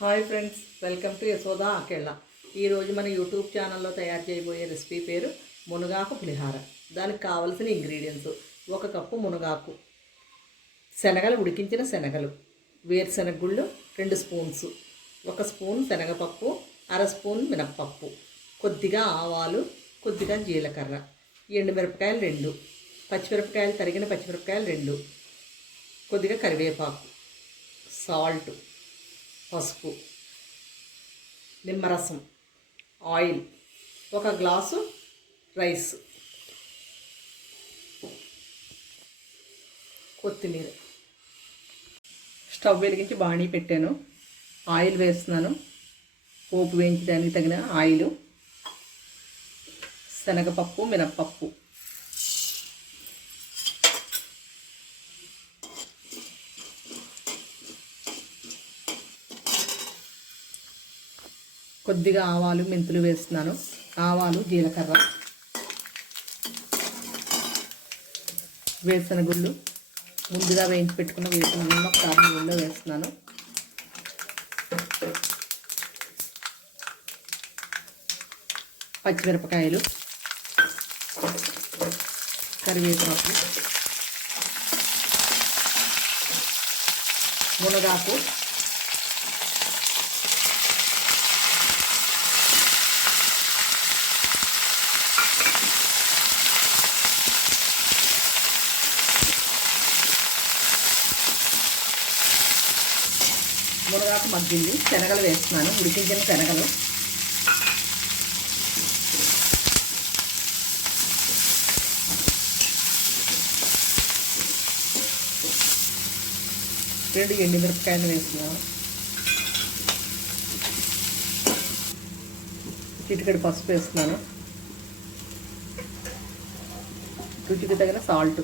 Hi friends welcome to Yashoda Akella ఈరోజు మన YouTube ఛానల్లో తయారు చేయబోయే రెసిపీ పేరు మునగాకు పులిహార. దానికి కావలసిన ఇంగ్రీడియంట్స్ ఒక కప్పు మునగాకు శనగలు ఉడికించిన శనగలు వేరుశెనగ గుళ్ళు రెండు స్పూన్స్ ఒక స్పూన్ శనగపప్పు అర స్పూన్ మినప్పప్పు కొద్దిగా ఆవాలు కొద్దిగా జీలకర్ర ఎండుమిరపకాయలు రెండు పచ్చిమిరపకాయలు తరిగిన పచ్చిమిరపకాయలు రెండు కొద్దిగా కరివేపాకు సాల్ట్ పసుపు నిమ్మరసం ఆయిల్ ఒక గ్లాసు రైస్ కొత్తిమీర. స్టవ్ వెలిగించి బాణీ పెట్టాను. ఆయిల్ వేస్తున్నాను. పోపు వేయించడానికి తగిన ఆయిల్ శనగపప్పు మినప్పప్పు. కొద్దిగా ఆవాలు మెంతులు వేస్తున్నాను. ఆవాలు జీలకర్ర వేరుశనగుళ్ళు ముందుగా వేయించి పెట్టుకున్న వేసిన ఒకసారి నూనెలో వేస్తున్నాను. పచ్చిమిరపకాయలు కరివేపాకు మునగాకు మునగాకు మగ్గింది. శనగలు వేస్తున్నాను. ఉడికించిన శనగలు. రెండు ఎండుమిరపకాయలు వేస్తున్నాను. చిటికడి పసుపు వేస్తున్నాను. రుచికి తగిన సాల్ట్.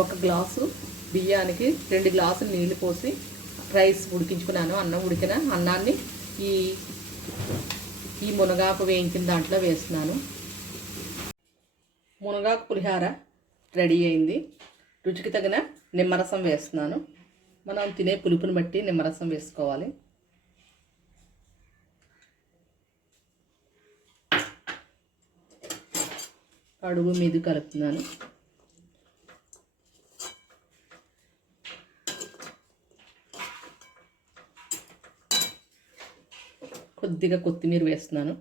ఒక గ్లాసు బియ్యానికి రెండు గ్లాసులు నీళ్ళు పోసి రైస్ ఉడికించుకున్నాను అన్నం ఉడికిన అన్నాన్ని ఈ ఈ మునగాకు వేయించిన దాంట్లో వేస్తున్నాను. మునగాకు పులిహార రెడీ అయింది. రుచికి తగిన నిమ్మరసం వేస్తున్నాను. మనం తినే పులుపుని బట్టి నిమ్మరసం వేసుకోవాలి. అడుగు మీద కలుపుతున్నాను. కొద్దిగా కొత్తిమీర వేస్తున్నాను.